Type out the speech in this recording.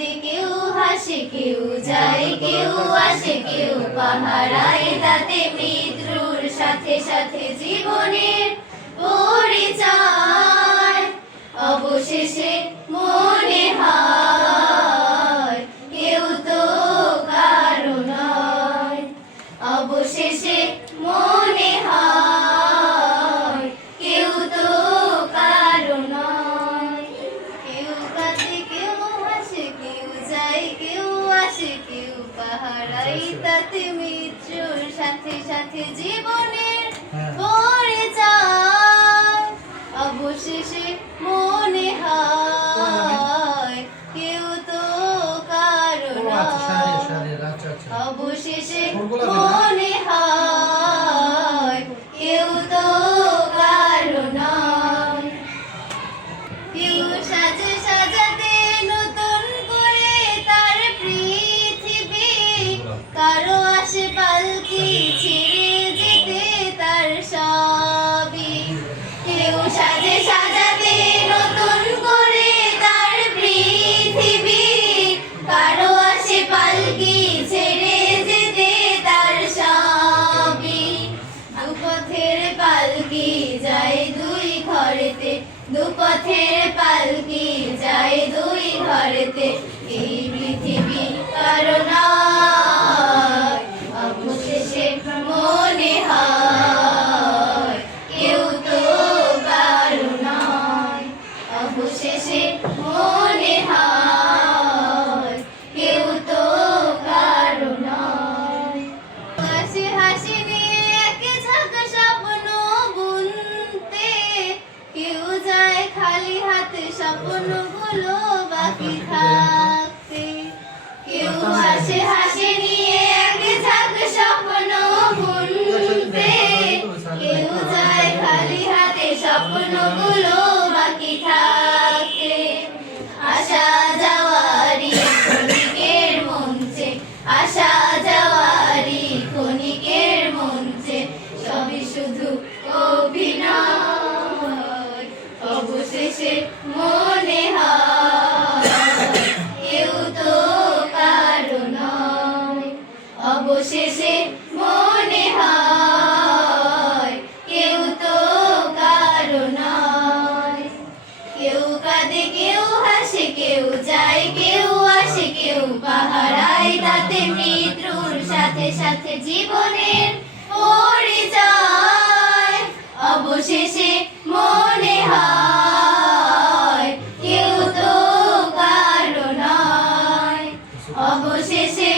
কাঁদে কেউ হাসে, কেউ যায়, কেউ আসে, কেউ পাহারায়, তাতে মৃত্যুর সাথে সাথে জীবনের পরিচয় অবশেষে মনে হয়। কেউ তো কারও নয়। অবশেষে কেউ পাহারাই তাতে মৃত্যুর সাথে সাথে জীবনের দুপথের পালকি যায় দুই ঘরেতে। এই পৃথিবী কারণ স্বপ্নগুলো বাকি থাকতে। কেউ হাসি হাসি নিয়ে এক ঝাঁক স্বপ্ন বুনতে কেউ যায় খালি হাতে বাকি আসা যাওয়ারি ক্ষণিকের মঞ্চে। আসা যাওয়ারি ক্ষণিকের মঞ্চে। সবই শুধু অভিনয়। অবশেষে মনে কাঁদে কেউ হাসে, কেউ যায়, কেউ আসে, কেউ পাহারায়। তাতে মৃত্যুর সাথে সাথে জীবনের পরিচয় অবশেষে মনে হয়। কেউ তো কারও নয়। অবশেষে